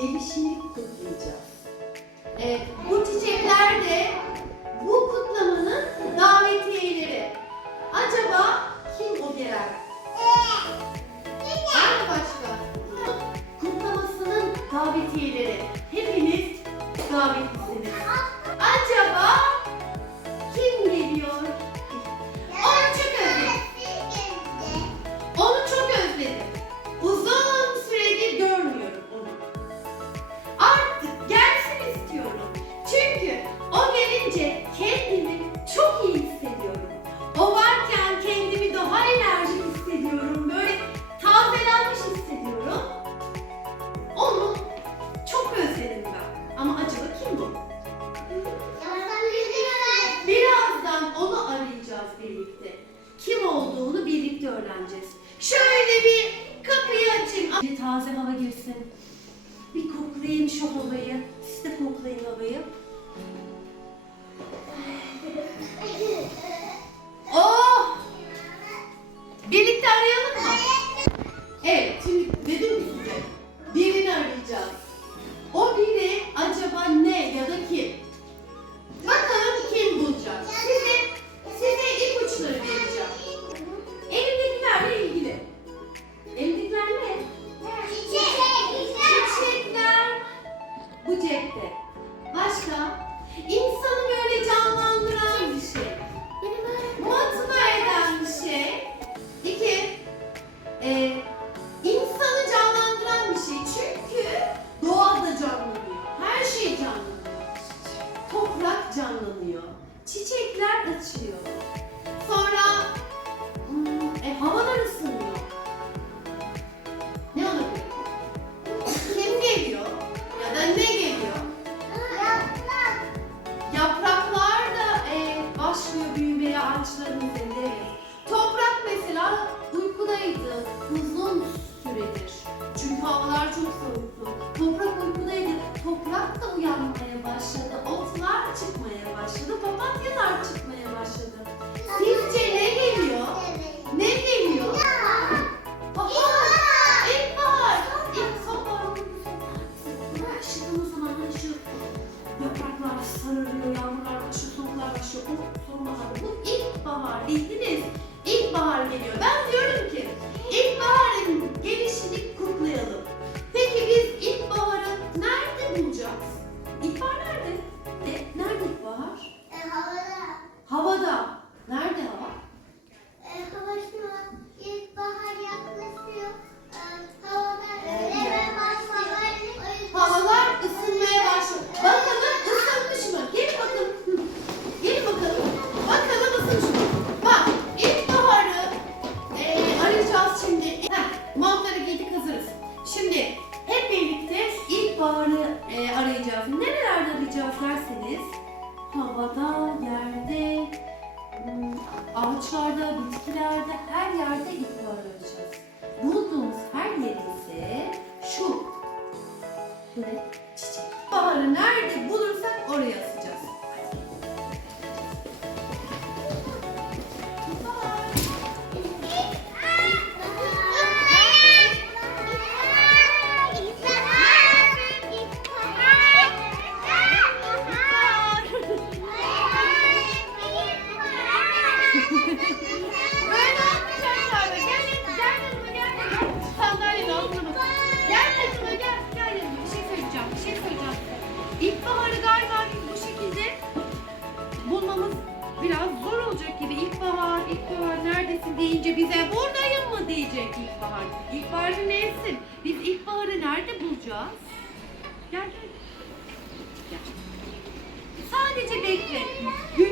gelişimi kutlayacağız. E, bu öğreneceğiz. Şöyle bir kapıyı açayım. Bir taze hava girsin. Bir koklayayım şu havayı. havalar çok soğuktu. Toprak uykudaydı. Toprak da uyanmaya başladı. Otlar çıkmaya başladı. Papatyalar çıkmaya başladı. Sizce ne geliyor? Ne geliyor? Bahar. İlkbahar. İlkbahar. Şimdi o zaman hani şu yapraklar sarılıyor, yağmurlar başlıyor, soğuklar başlıyor. O sonbahar. Bu ilkbahar. İlkbahar. Okay. You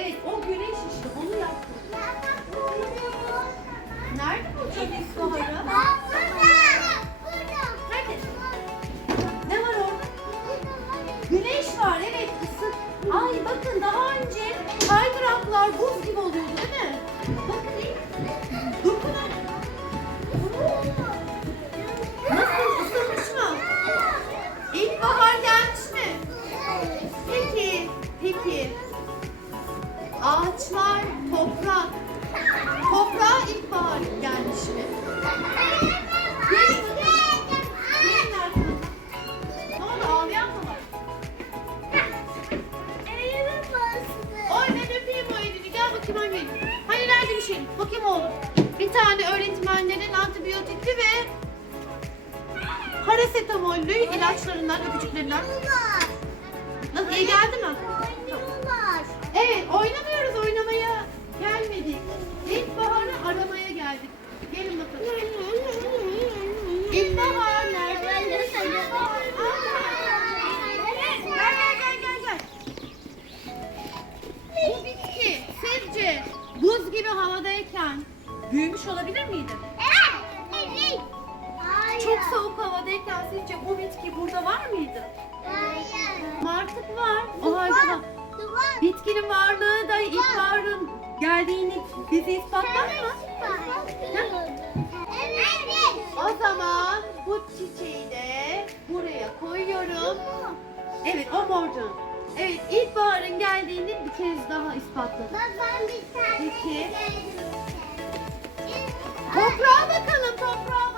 Evet o gün parasetamollü ilaçlarından, öpücüklerinden. Nasıl iyi geldi mi? Evet, oynamıyoruz oynamaya gelmedik. İlkbaharı aramaya geldik. Gelin bakalım. İlkbahar nerede? İlkbahar. Gel gel gel gel gel. Bu bitki sizce buz gibi havadayken büyümüş olabilir miydi? Çok soğuk havadayken sizce bu bitki burada var mıydı? Artık var. O halde bak. Bitkinin varlığı da ilkbaharın geldiğini bize ispatlar mı? O zaman bu çiçeği de buraya koyuyorum. Evet o morcun. Evet ilkbaharın geldiğini bir kez daha ispatladı. Peki. Toprağa bakalım, toprağa bakalım. Toprağa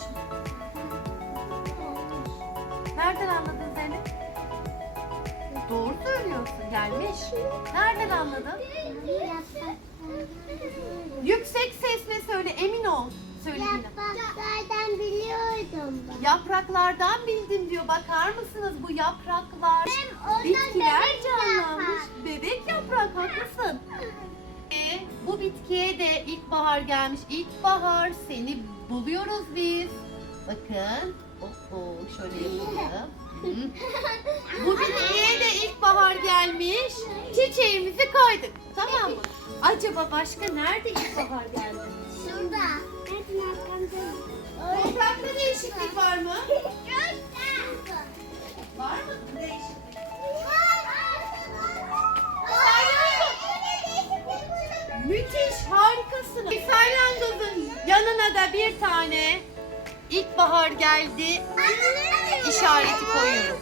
mi? Nereden anladın Zeynep? Doğru söylüyorsun gelmiş. Nereden anladın? Yüksek sesle söyle emin ol. Yapraklardan biliyordum ben. Yapraklardan bildim diyor. Bakar mısınız bu yapraklar? Bitkiler bebek canlanmış. Bebek yaprak haklısın. E, bu bitkiye de ilkbahar gelmiş. İlkbahar seni buluyoruz biz. Bakın. Oho, şöyle yapalım. Hı. Bu bitkiye de ilkbahar gelmiş. Çiçeğimizi koyduk. Tamam mı? Acaba başka nerede ilkbahar geldi? Şurada. Toprakta değişiklik var mı? Yanına da bir tane ilkbahar geldi işareti koyuyorum.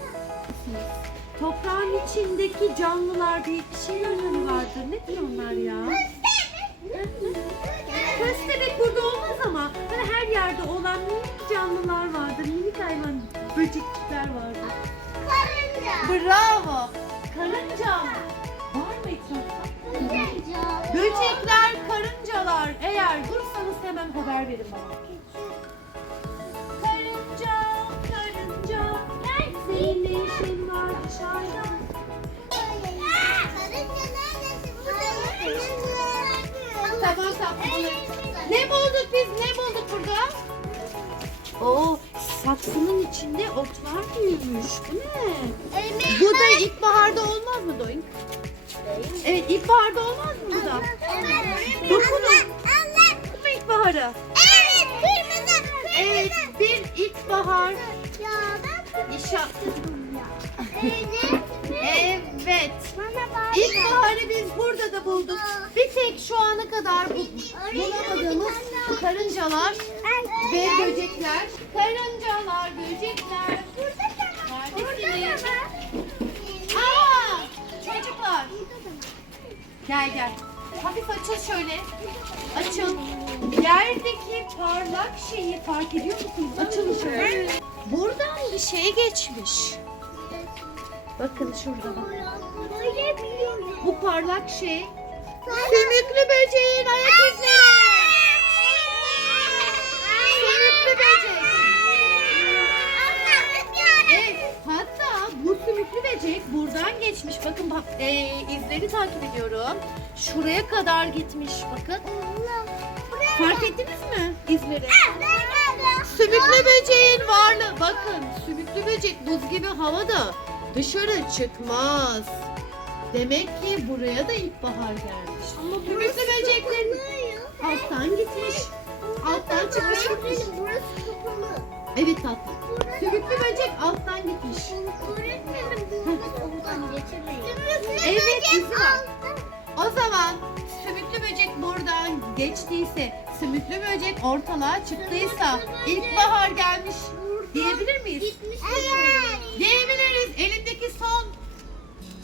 Toprağın içindeki canlılar diye bir şeyler hani vardır. Nedir onlar ya? Köstebek burada olmaz ama hani her yerde olan minik canlılar vardır. Minik hayvan, böcekler vardır. Bravo. Karınca? Var mı etrafta? Böcekler, karıncalar. Eğer dursanız hemen haber verin bana. Karınca, karınca. Senin ne işin var dışarıda? Tamam tamam. Ne bulduk biz? Ne bulduk burada? Oo, saksının içinde otlar büyümüş. Bu ne? Bu da ilkbaharda olmaz mı Doink? Evet, ilkbaharda olmaz mı bu da? Dokunun. Bu ilkbaharı. Evet, bir ilkbahar. İşa. Evet. İlkbaharı biz burada da bulduk. Bir tek şu ana kadar bu, bulamadığımız karıncalar ve böcekler. Karıncalar, böcekler. Neredesiniz? Aa, çocuklar. Gel gel. Hafif açıl şöyle. Açıl. Yerdeki parlak şeyi fark ediyor musunuz? Açılın şöyle. Buradan bir şey geçmiş. Bakın şurada bak. Bu parlak şey sümüklü böceğin ayak izleri. Sümüklü böcek buradan geçmiş. Bakın bak, e, izleri takip ediyorum. Şuraya kadar gitmiş bakın. Fark ettiniz mi izleri? Sümüklü böceğin varlığı. Bakın sümüklü böcek buz gibi havada dışarı çıkmaz. Demek ki buraya da ilkbahar gelmiş. Sümüklü böceklerin alttan gitmiş. Alttan çıkmış. Burası kapalı. Evet tatlım. Sümüklü böcek alttan gitmiş. Öğretmenim oradan geçemeyiz. Evet var. O zaman sümüklü böcek buradan geçtiyse, sümüklü böcek ortalığa çıktıysa ilkbahar gelmiş diyebilir miyiz? Evet. Diyebiliriz. Elimdeki son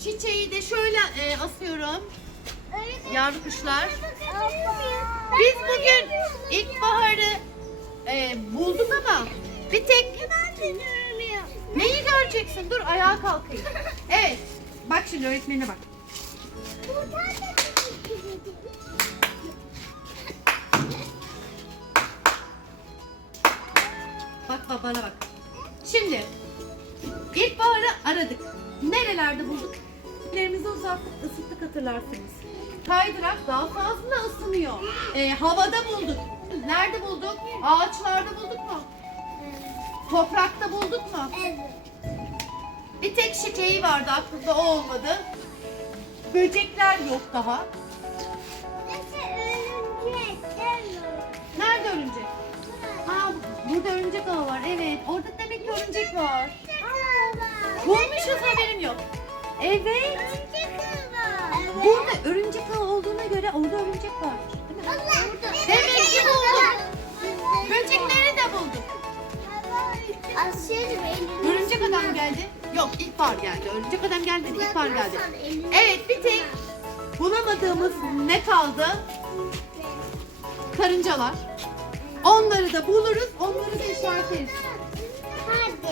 çiçeği de şöyle e, asıyorum. Yavru kuşlar. Biz bugün ilkbaharı e, bulduk ama bir tek neyi göreceksin? Dur ayağa kalkayım. Evet. Bak şimdi öğretmenine bak. Bak babana bak. Şimdi ilkbaharı aradık. Nerelerde bulduk? Ellerimizi uzattık, ısıttık hatırlarsınız. Kaydırak daha fazla ısınıyor. Ee, havada bulduk. Nerede bulduk? Ağaçlarda bulduk mu? Toprakta bulduk mu? Bir tek çiçeği vardı aklımda o olmadı. Böcekler yok daha. Nerede örümcek? Ha burada örümcek ağı var. Evet. Orada demek ki örümcek var. Bulmuşuz haberim yok. Evet. Burada örümcek ağı olduğuna göre orada örümcek var. Değil mi? Demek ki bulduk. Böcekleri de bulduk. Örümcek adam geldi. Yok ilkbahar geldi. Örümcek adam gelmedi. İlkbahar geldi. Evet bir tek bulamadığımız ne kaldı? Karıncalar. Onları da buluruz. Onları da işaretleriz.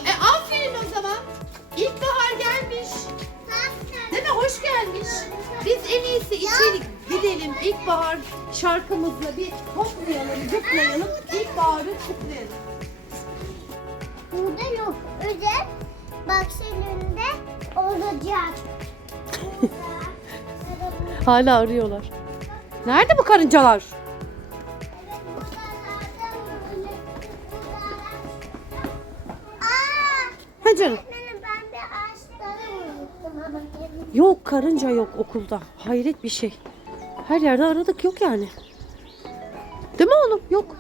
E aferin o zaman. İlkbahar gelmiş. Değil mi? Hoş gelmiş. Biz en iyisi içeri gidelim. İlkbahar şarkımızla bir hoplayalım, zıplayalım. İlkbaharı kutlayalım. Burada yok. Özel bak önünde olacak. Hala arıyorlar. Nerede bu karıncalar? Ha canım. Yok karınca yok okulda. Hayret bir şey. Her yerde aradık yok yani. Değil mi oğlum? Yok.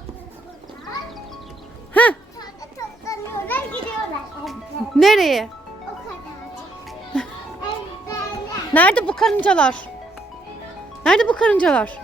Nereye? O kadar. Evlerler. Nerede bu karıncalar? Nerede bu karıncalar?